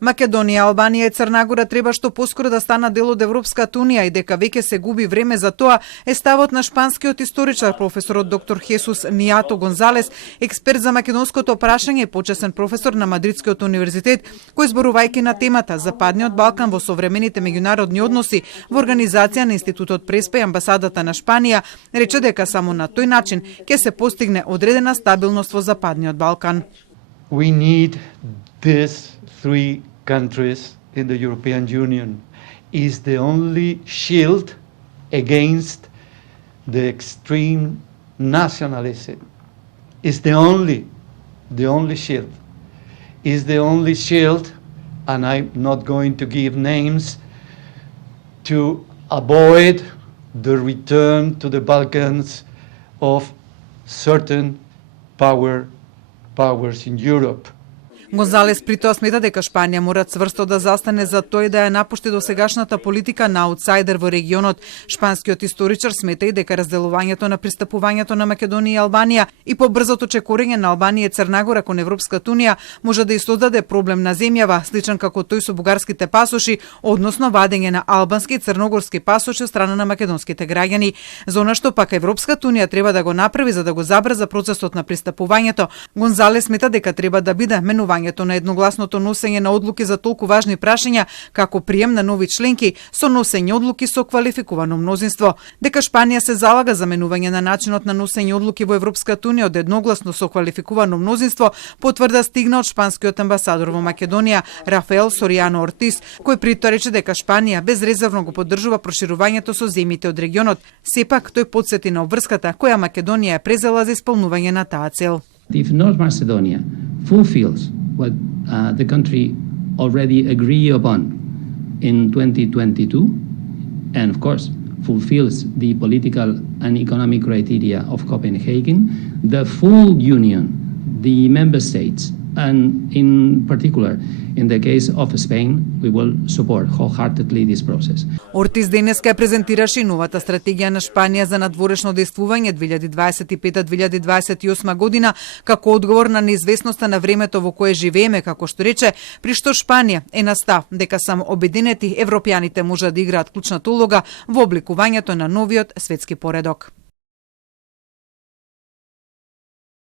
Македонија, Албанија и Црна Гора треба што поскоро да станат дел од Европската унија и дека веќе се губи време за тоа е ставот на шпанскиот историчар професорот доктор Хесус Ниато Гонзалес, експерт за македонското прашање и почесен професор на Мадридскиот универзитет, кој зборувајќи на темата Западниот Балкан во современите меѓународни односи во организација на Институтот Преспа и амбасадата на Шпанија, рече дека само на тој начин ќе се постигне одредена стабилност во Западниот Балкан. We need this three countries in the European Union is the only shield against the extreme nationalism. Is the only shield. Is the only shield, and I'm not going to give names, to avoid the return to the Balkans of certain powers in Europe. Гонзалес при тоа смета дека Шпанија мора цврсто да застане за тој да ја напушти досегашната политика на аутсайдер во регионот. Шпанскиот историчар смета и дека разделувањето на пристапувањето на Македонија и Албанија и побрзото чекорење на Албанија и Црна Гора кон Европската унија може да изсоздаде проблем на земјава, сличен како тој со бугарските пасоши, односно вадење на албански и црногорски пасоши од страна на македонските граѓани. За она што пак Европската унија треба да го направи за да го забрза процесот на пристапувањето, Гонзалес смета дека треба да биде менувањето на едногласното носење на одлуки за толку важни прашања како прием на нови членки со носење одлуки со квалификувано мнозинство. Дека Шпанија се залага за менување на начинот на носење одлуки во Европската унија од едногласно со квалификувано мнозинство, потврда стигна од шпанскиот амбасадор во Македонија Рафаел Соријано Ортис, кој при тоа рече дека Шпанија безрезервно го поддржува проширувањето со земјите од регионот. Сепак тој потсети на обврската која Македонија е презела за исполнување на таа цел. If North Macedonia fulfills what the country already agreed upon in 2022, and of course fulfills the political and economic criteria of Copenhagen, the full union, the member states, and in particular, in the case of Spain, we will support wholeheartedly this process. Ортис денеска презентираше новата стратегија на Шпанија за надворешно дејствување 2025-2028 година како одговор на неизвестноста на времето во кое живееме, како што рече, при што Шпанија е на став дека само обединети европјаните можат да играат клучната улога во обликувањето на новиот светски поредок.